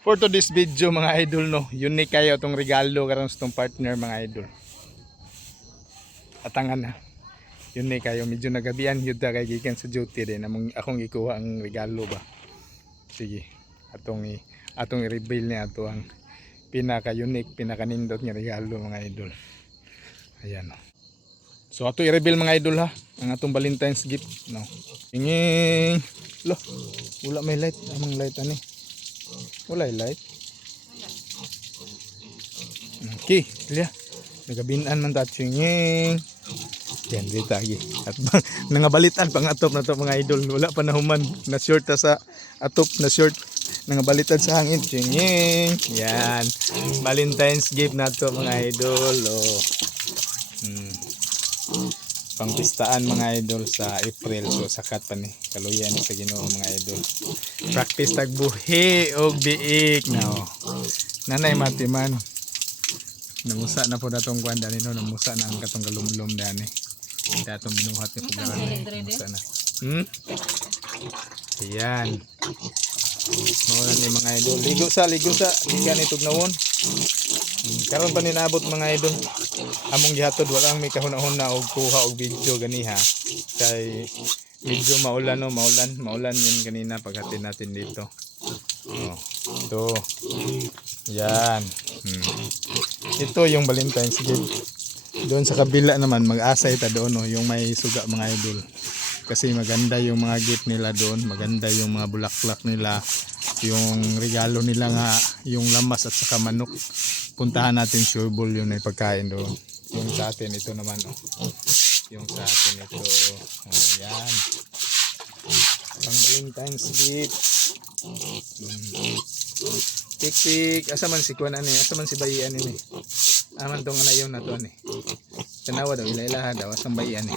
For today's video mga idol no, unique kayo itong regalo karon sa itong partner mga idol. Atangan na. Unique kayo, medyo nagabian yun kay gikan sa duty din among akong ikuha ang regalo ba. Sige. Atong i-reveal ni ato ang pinaka-unique, pinaka-nindot nga regalo mga idol. Ayan no. So ato i-reveal mga idol ha, ang atong Valentine's gift no. Inging. Lo. Wala may light, among light ani. Wala light. Okay, liya. Nagabinan man ta chinging. Yan dito lagi. At nangabalitan pang atop na to mga idol. Wala pa nahuman. Na short ta sa atop na short. Nangabalitan sa hangin chinging. Yan. Valentine's gift na to mga idol. Oh. Pangpistaan mga idol sa April, so sakat pa ni kaluyan sa Ginoo mga idol. Practice tagbuhi og biik no. Nanay matiman. Namusa na po datong kuan dani no, namusa na ang katong kalumlom dani. Datong binuhat ni pugara. Namusa na. Ayan. Maulan ni mga idol. Ligo sa ikan itog nawon. Karon pa ninabot mga idol. Among gihatod walang may kahuna-huna og kuha og video ganiha. Kay medyo maulan no, maulan yun kanina paghatid natin dito. Oh, ito. Yan. Ito yung Valentine's gift. Doon sa kabila naman mag-asay ta doon no, yung may suga mga idol. Kasi maganda yung mga gift nila doon, maganda yung mga bulaklak nila, yung regalo nila nga, yung lamas at saka manok. Puntahan natin sure ball yun ay pagkain doon. Yung sa atin ito naman oh. Yung sa atin ito. Oh, yan. Pang Valentine's gift. Tik-tik. Asa man si Kuan ani? Asa man si bayian ini? Aman tong anayon na to ani. Tanawa daw ila-ilaha daw asang bayi ani.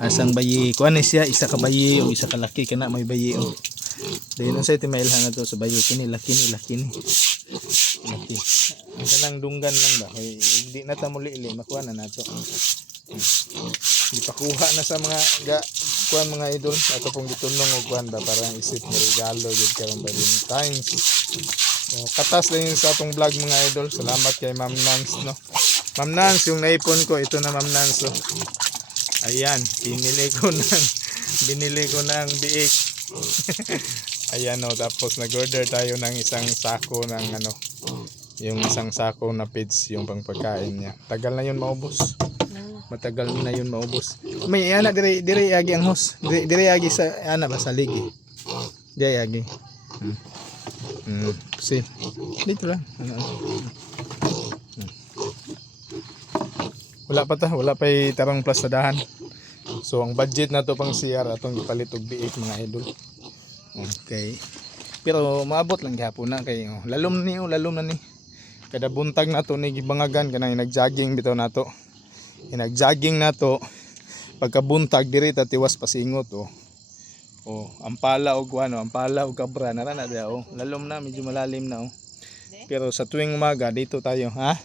Asang bayi. Kuan ni siya isa ka bayi o isa ka laki kana may bayi o. Dahil unsay timailhan na to sa bayi kini laki ni. Laki. Ang kanang dunggan lang ba? Hindi na ta muli makuha na nato. Ipakuha na sa mga kuan mga idol ato pong gitunong og kuan ba para isip mo regalo gyud karon Valentine's. So, katas lang yun sa atong vlog mga idol. Salamat kay Ma'am Nance no. Ma'am Nance yung naipon ko ito na Ma'am Nance so. Ayan, binili ko ng biik. Ayan o, tapos nag-order tayo ng isang sako ng ano, yung isang sako na pids yung pangpagkain niya. Tagal na yun maubos. Matagal na yun maubos. May ana dire agi ang host. Dire agi sa ana ba sa ligi. Dire agi. See. Dito lang. Wala pa tarang plus sa dahan. So ang budget na to pang CR atong ipalit og biik mga idol. Okay. Pero maabot lang gyapon na kay lalom na ni. Kada buntag na to ni gibangagan kanang nag-jogging bitaw nato. Nag-jogging na to pagka buntag diri ta tiwas pasingot oh. Oh, ampala og ano, ampala og kabra na dia oh. Lalom na medyo malalim na oh. Pero sa tuwing umaga dito tayo, ha?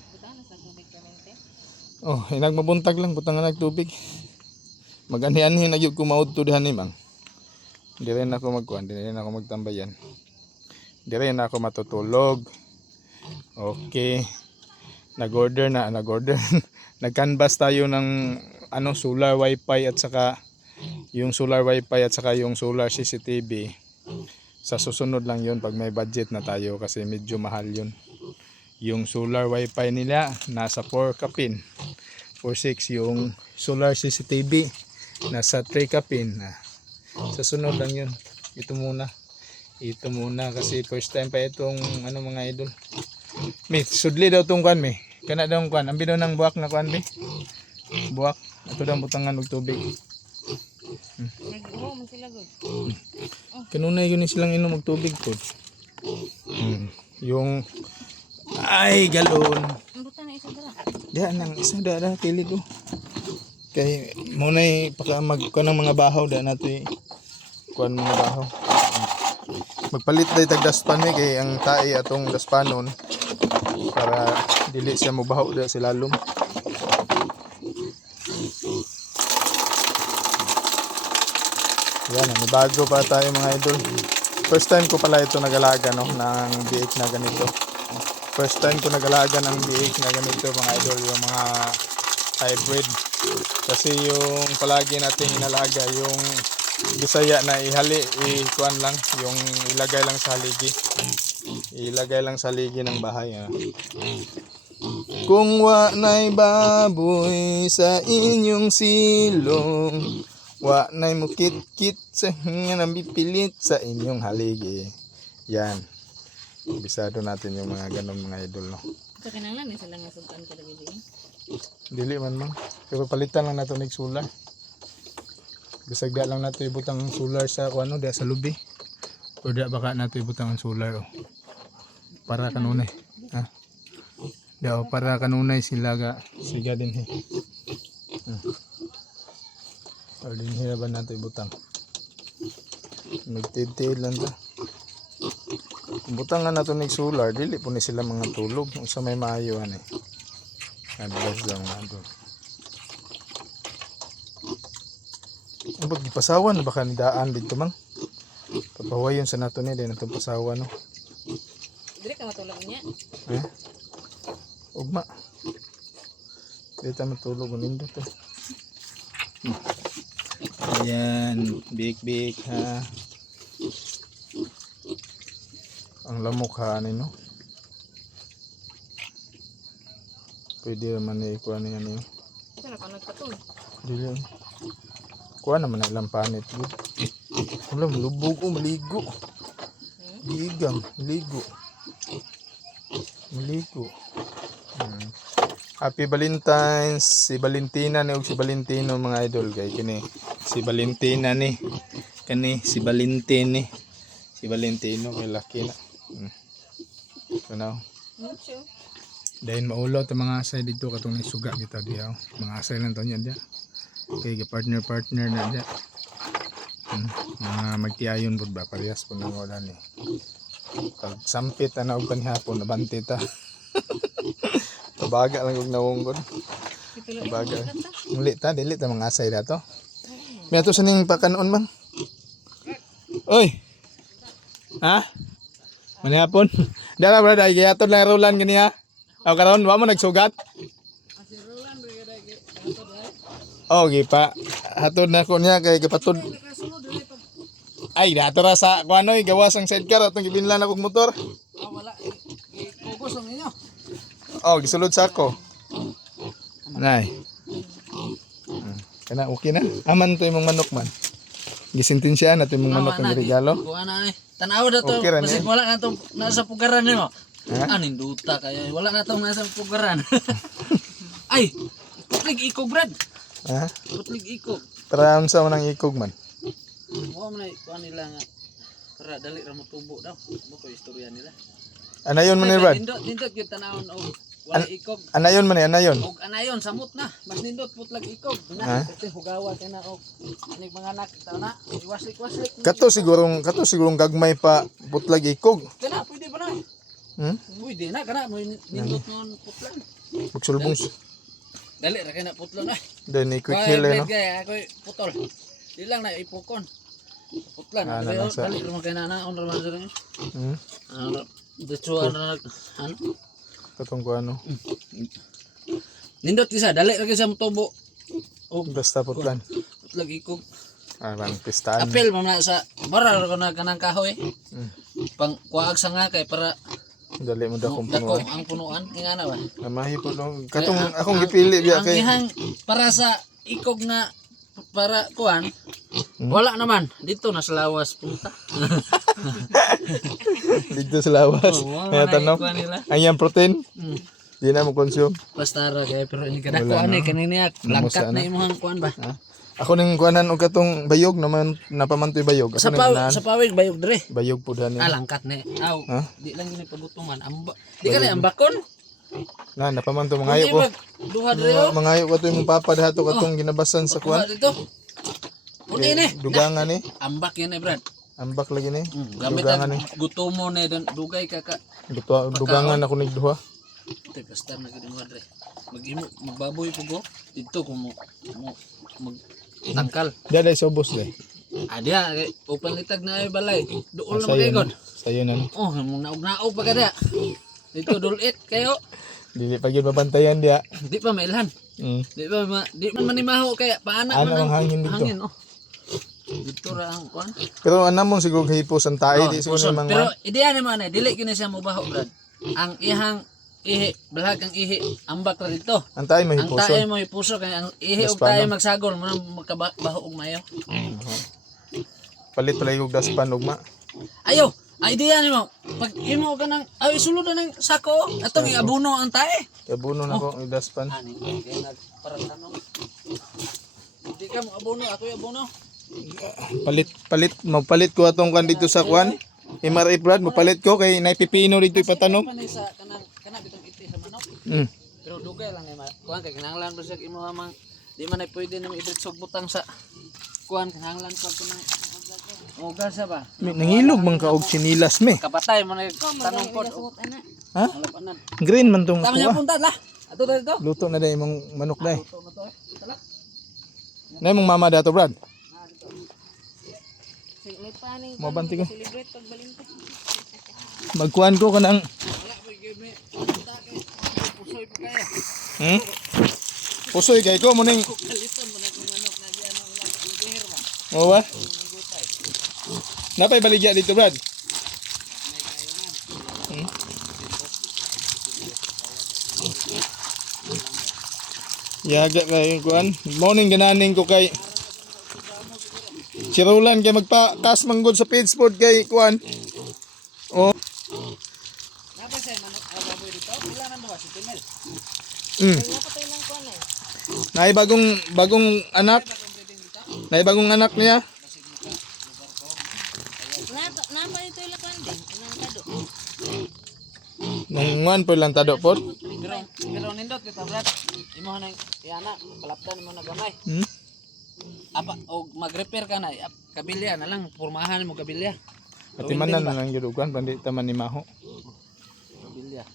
Oh, nagmabuntag lang butang nga nagtubig. Magani-anhi na gyud ko maudto dihan ni mang. Dire na ako magkuan, dire na ako magtambayan. Dire na ako matutulog. Okay. Nag-order. Nag-canvas tayo ng ano solar wifi at saka yung solar wifi at saka yung solar CCTV. Sa susunod lang yun pag may budget na tayo kasi medyo mahal yun. Yung solar wifi nila nasa 4 kapin. 4.6 yung solar CCTV nasa 3 kapin. Sa sunod lang yun. Ito muna kasi first time pa itong ano mga idol. May sudli daw tong kuan may. Kana daw kuan. Ambi daw ng buwak na kuan may. Buwak. Ato daw butangan og tubig. Nag-uho man sila gud. Kanunay yun silang inom og tubig pod. Yung ay galon. Ambutan na isa dara. Diha nang isa da kilid ko. Kay mo nay paka magkuan ng mga bahaw da nato kuan mga bahaw. Magpalit day tag daspan mi kay ang tae atong daspanon para dili siya mobahaw da sa lalom. Yan, may bago pa tayo mga idol. First time ko pala ito nagalaga no, ng biik na ganito. First time ko nagalaga ng biik na ganito mga idol, yung mga hybrid. Kasi yung palagi nating inalaga, yung Bisaya na ihali, ikuan lang, yung ilagay lang sa haligi. Ilagay lang sa haligi ng bahay. Kung wa na'y baboy sa inyong silong, wa na'y mukit-kit sa nga nabipilit sa inyong haligi. Yan. Bisado natin yung mga ganun mga idol, no? Sa kinanglan ni sila nga sultan ka dali din. Dili man. Pero palitan lang nato ng solar. Bisag da lang nato ibutang ang solar sa kuano da sa lubi. O da baka nato ibutang ang solar para kanunay. Ha? Da para kanunay sila ga siga din he. O din hira ba nato ibutang. Nagtitid lang ta. Butang nga nato ng solar, dili po ni sila mga tulog. Unsa may maayo ani. Advice lang nato. Ang pagpasawan na baka nidaan dito mang. Papawayon sa nato ni din natong pasawan no. Dili ka matulog niya. Ugma. Dito matulog nindo to. Ayan, big ha. Ang lamok ha ni no. Pwede man ni ikuan ni ano. Sala ka nagpatol. Dili. Kuha naman ang ilang panit. Wala, malubog o maligo. Gigang, maligo. Maligo. Happy Valentine's. Si Valentina ni og si Valentino mga idol kay kini. Si Valentina ni. Kani si Valentin ni. Si Valentino kay laki na. Ano? Dahil maulaw ta mga asay dito katong nisuga kita diha. Mga asay lang to niya. Okay, partner na dyan. Mga magtiayon po ba? Parehas po nang wala ni. Pag sampit na og panihapon, nabanti ta. Tabaga lang og nawunggod. Tabaga. Muli ta, dili ta mga asay dato. May ato sa ning pakanon man. Oy! Ha? Manihapon? Dara brada, gihatod lang Roland gani ha? Aw karon, wa mo nagsugat? Oh, gipa. Hatod na ko niya kay gapatod. Ay, dato ra sa kuanoy gawas ang sidecar atong gibinlan akong motor. Wala. Focus lang ninyo. Oh, gisulod sa ako. Nay. Kana okay na. Aman to imong manok man. Gisintensya na to imong manok ang regalo. Kuha na eh. Tanaw na to. Okay ra Kasi na. wala na to nasa pugaran nimo. Ha? Anin duta kaya wala na to nasa pugaran. Ay, putlig ikog brad. Ha? Putlig ikog. Tara unsa man ang ikog man. Mo man kuha nila nga para dali ra mo tubo daw. Mo ko istorya nila. Anayon man ni Brad. Nindot gyud tanawon og wala ikog. Anayon man ni anayon. Og anayon samot na. Mas nindot putlag ikog. Ha? Na kasi hugawa kay na og anig mga anak taw na. Iwaslik-waslik. Kato sigurong gagmay pa butlag ikog. Kana pwede ba na? Pwede na kana mo nindot non putlan. Magsulbong. Dali ra kay na putlon ay. Then quick Kaya heal blade no. kaya ako putol. Di lang na ipukon. Putlan. Ah, Pero nalang sa- dali ra kay na on ra man sir. Hmm. Dito ano. Katong ko ano. Nindot isa dali ra kay sa motubo. Og Basta putlan. putlag ikog. Ah, bang pistaan. Apel mo na sa barar ko na kanang kahoy. Mm. Pang kuwaag sa nga kay para Dali mo dakong dako punuan. ang punuan ingana ba. Namahi po long. Katong akong gipili biya Ang kay. ihang para sa ikog nga para kuan wala naman dito na sa lawas punta. Dito sa lawas. Kaya tanong. nila. Ayang protein. Mm. Di na mo consume. Basta ra kay pero ini kada Wala kuan na. ni kanina langkat Namusa na na. imong kuan ba. Ha? Ako ning kuanan og katong bayog naman napamantoy bayog. Ako Sa ning unahan. sa pawig bayog dire. Bayog po dani. Langkat ni. Aw, Ha? di lang gini pabutungan. Di ka na ambakon. Na napamanto mangayo ko. Duha dire oh. Mangayo ko to imong papa dato katong ginabasan sa Duha kuan. dito. Uni ni. Dugangan ni. Ambak yan eh brad. Ambak lagi ni. Gamit Dugangan ang ni. gutomo na dan dugay ka ka. Dugangan ako nig duha. Teka star na gid mo dre. Magbaboy po go. Dito ko mo mag tangkal. Daday sa ubos day. Diya, open litag na ay balay. Dool na Sa'yo magaygon. na. Sa'yo na. No? Oh, naog-naog pa ka diya. Dito dulit kayo. Dili pa yun mabantayan diya. Di pa mailhan. Di man manimaho kaya paana Ano man ang hangin dito? Hangin, oh. Dito ra ang kuan. Pero ano mo siguro hipos ang tayo. Oh, Di siguro puson. mga... Pero ideya naman dili kini siya mobaho brad. Ang ihang ihi, balag ang ihi, ambak ra dito. Ang tayo may Ang hiposon. tae mo ipuso kay ang ihi og tae magsagol mo magkabaho og mayo. Palit pala yung daspan ugma. Ayo, idea nimo. Pag imo ka nang ay sulod na ng sako, atong iabuno ang tae. Kabuno na ko yung daspan. Ani, kay para tanong. Hindi ka mo abono, ako yung abono. Magpalit ko atong kan dito sa kwan. MRA Brad, mapalit ko kay naipipino dito ipatanong. Panay sa kanang bitong iti sa manok. Pero dugay lang ay kuan kay kinahanglan pa sa imo hamang di man ay pwede na idretsog butang sa kuan kinahanglan pa ko nang ogas ba. Nangilog man ka og sinilas me. Kapatay mo na tanong pod. Ha? Green man tong Tama niya kuha. punta la. Ato dito. Luto na dai imong manok dai. Luto na to. Tala. Na imong mama dato Brad. May paning Mabanti ka. celebrate pagbalinta. Magkuan ko kanang Wala may give me. Punta kay pusoy pa kaya. Pusoy kay ko mo ning Kaliton mo na kung manok na diyan ang ilang ligher ba. mo ba? Napay baligya dito Brad. Yaga kay kuan. Morning gananing ko kay Chirulan kay magpa-taas manggod sa page board kay kuan. Oh. Napay say manok ay baboy dito. Pila man ba si Timel? Napatay lang ko na. Nay bagong anak. Nay bagong anak niya. Napa ito yung lakwan din. Anong kado? Nanguan po lang tado pod. Pero nindot kita brad. Imo nang iana palapdan mo na gamay. Apa og mag-repair ka na kabilya na lang pormahan mo kabilya. Atimanan na lang gyud kuan pandi taman ni Maho. Kabilya.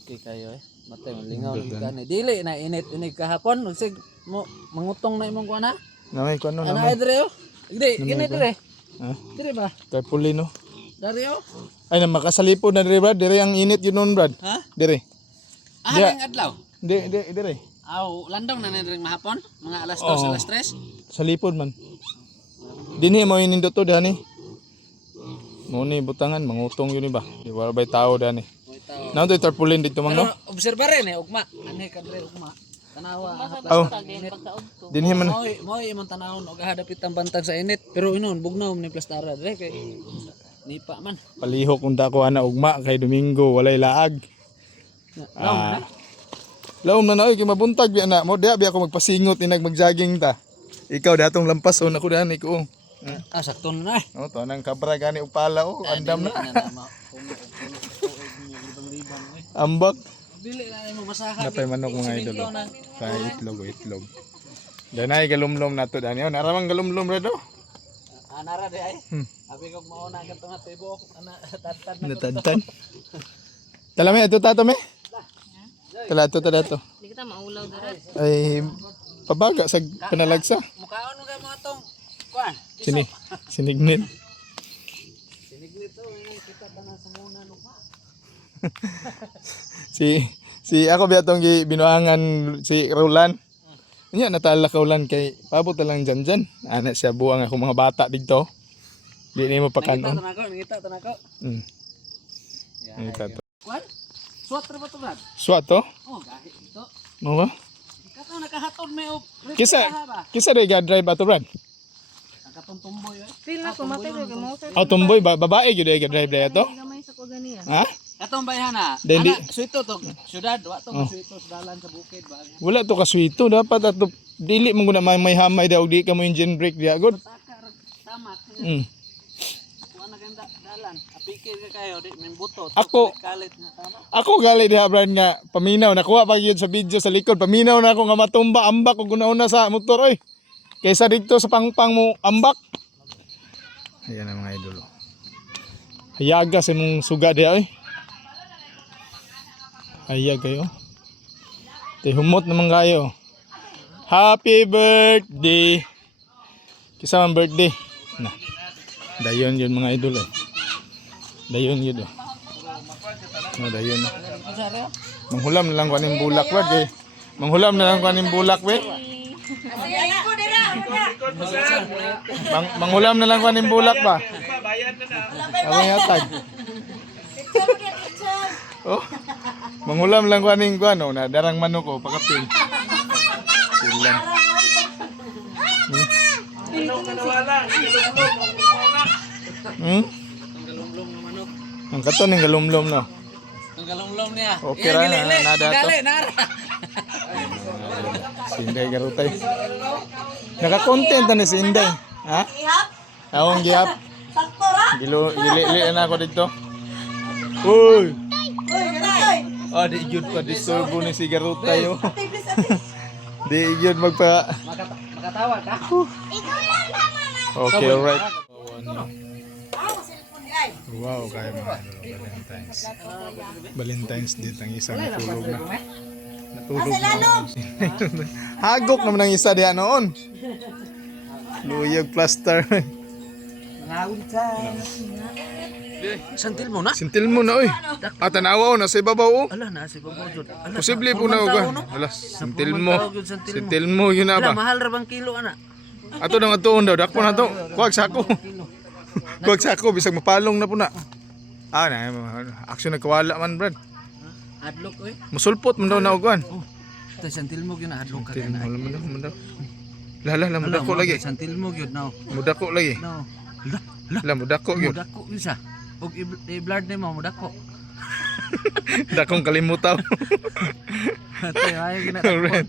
Okay kayo Matay lingaw ni kanay. Dili na init inig kahapon usig mo mangutong na imong kuana. Namay kuan no Ana namay. ay dire oh. Di kini dire. Ha? Dire ba? Kay puli no. Dari oh. Ay na makasalipod na dire Brad, dire ang init yun nun Brad. Ha? Dire. Ah, ang adlaw. Dire. Aw, landong na nindring mahapon, mga alas 2 alas 3. Salipod man. Dinhi mo inindot to dani. Mo ni butangan mangutong yun ba. Di wala bay tao dani. Naon to tarpaulin dito mang no? Pero obserba rin ugma. Ani kadre ugma. Tanawa. Oh. Pagdiyan pagkaugto. Dinhi man. Mo imong tanawon og hadapit ang bantag sa init. Pero inon bugnaw ni plastara dire kay nipa man. Palihok unta ko ana ugma kay Domingo walay laag. Ah. Laom na na kay mabuntag biya na mo diha biya ako magpasingot ni magjogging ta. Ikaw datong lampas on ako dani ko. Ah, sakto na. Oh, to nang kabra gani upala oh, andam na. Ambak. Dili na mo masaha. Napay manok mga idol. Kay itlog. Danay galumlom nato dani. Oh, naramang galumlom ra do. Anara de ay. Abi kog mauna ka tunga tibo ana tatad na. Natadtan. Talame ato tato me. Talato. Di kita maulaw dara. Ay pabaga sa panalagsa. Mukaon mo kay mga tong kuan. Sinignit. Sinignit to kita tanan sa muna no pa. Si ako biatong binuangan si Roland. Nya natala ka ulan kay pabot na lang dyan. Ana siya buang ako mga bata dito. Di ni mo pakanon. Nangita tanako. Ngita to. Kuan? Suwat ra ba to brad? Swat to? Oh, gahi ito. Mo ba? Kato nakahatod may og. Kisa day ga drive ato brad. Ang katong tumboy eh. Feel na ko matay ko mo sa. Aw tomboy babae gyud ay ga drive day ato? Gamay sa ko ganiya. Ha? Katong bayhana. Dendi. Ana, suito to. Syudad, wa to suito sa dalan sa bukid ba. Wala to kaswito dapat ato dili man guna may hamay daw di ka mo engine brake dia good. Taka ra tamak. Kuan na ganda dalan. Apikir ka kayo di min buto. Ako- Kalit nga tama. Ako gali diha brad nga paminaw nakuha pa gyud sa video sa likod paminaw na ako nga matumba ambak og una sa motor oy. Kaysa dito sa pangpang mo ambak. Ayan ang mga idol. Hayaga sa mong suga diha oy. Hayag kayo. Te humot naman kayo. Happy birthday Kisa man birthday. Na. Dayon yun mga idol eh. Dayon yun eh. No, dayon. Manghulam na lang ko aning bulak wad kay. Manghulam na lang ko aning bulak we. Manghulam na lang ko aning bulak ba? Abang yatag. Oh. Manghulam lang ko aning kuano na darang manok ko pakapil. Silang. Hmm? Ang katon ng galumlom no. Ang galong-long niya. Okay ra na nada to. Gali nara. Sinday garutay. Naka-content na ni Sinday. Ha? Awong gihap. Gili na ako dito. Uy. Ah, di jud pa disturbo ni si garutay oh. Di jud magpa. Makatawa ka? Okay, alright. Wow, kaya mga Valentine's. Valentine's Day ang isang natulog na. Natulog na. Hagok naman ang isa diyan noon. Luyag plaster. Santil mo na? Sintil mo na oy. At tanawa na sa ibabaw oh. Ala na si Babaw jud. Posible po na uga. Alas, sintil mo. Sintil mo yun na Ala ba? mahal ra bang kilo ana? Ato nang atuon daw, dako na to. Kuwag sako. Kuwag sako bisag mapalong na po na. Ah, na action nagkawala man, brad. Adlok oy. Musulpot man daw na ugan. Tay santil mo gyud na adlok ka Tinmo na. man daw, man daw. Lala, mudako lagi. Santil mo gyud now. Mudako lagi. No. La, mudako gyud. Mudako gyud siya. Og i-blard nimo mudako. Dakong kalimutaw. Tay ay gina. Alright.